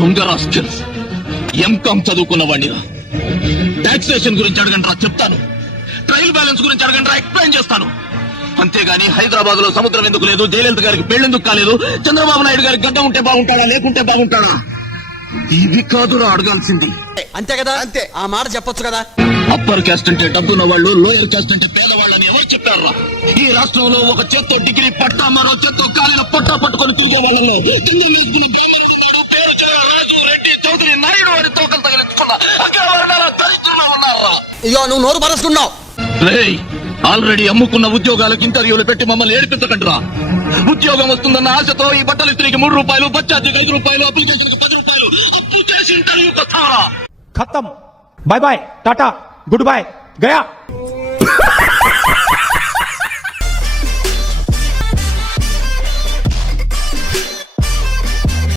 దొంగ rascals, MCom చదువుకున్న వాడిరా. Taxation గురించి అడగండి రా, చెప్తాను. ట్రయల్ బ్యాలెన్స్ గురించి అడగండి రా, ఎక్స్ప్లెయిన్ చేస్తాను. అంతేగాని హైదరాబాద్ లో సముద్రం ఎందుకు లేదు, జయలలిత గారికి పెళ్లెందుకు కాలేదు, చంద్రబాబు నాయుడు గారికి గడ్డ ఉంటే బాగుంటాడా లేకుంటే బాగుంటాడా, ఇవి కాదురా అడగాల్సింది. అంతే కదా, అంతే. ఆ మాట చెప్పొచ్చు కదా. అప్పర్ క్యాస్ట్ అంటే డబ్బున్న వాళ్ళు, లోయర్ క్యాస్ట్ అంటే పేదవాళ్ళని ఎవరు చెప్పారా? ఈ రాష్ట్రంలో ఒక చేత్తో డిగ్రీ పట్టా, మరో చేత్తో కాలిన పట్టా పట్టుకొని తిరిగే వాళ్ళలో పేరు రాజు, రెడ్డి, చౌదరి, నాయుడు అని తోకలు తగిలించుకున్న అగ్రవర్ణాల దరిద్రులు ఉన్నారా? అయ్యో, నువ్వు నోరు పరుచుకున్నావు. ఆల్రెడీ అమ్ముకున్న ఉద్యోగాలకు ఇంటర్వ్యూలు పెట్టి మమ్మల్ని ఏడిపించకండి రా. ఉద్యోగం వస్తుందన్న ఆశతో ఈ బట్టలు ఇస్త్రీకి 3 రూపాయలు, బచ్చార్జీకి 5 రూపాయలు, అప్లికేషన్ కి 10 రూపాయలు అప్పు చేసి ఇంటర్వ్యూకి వస్తారా? खत्म, bye bye, tata, goodbye, गया.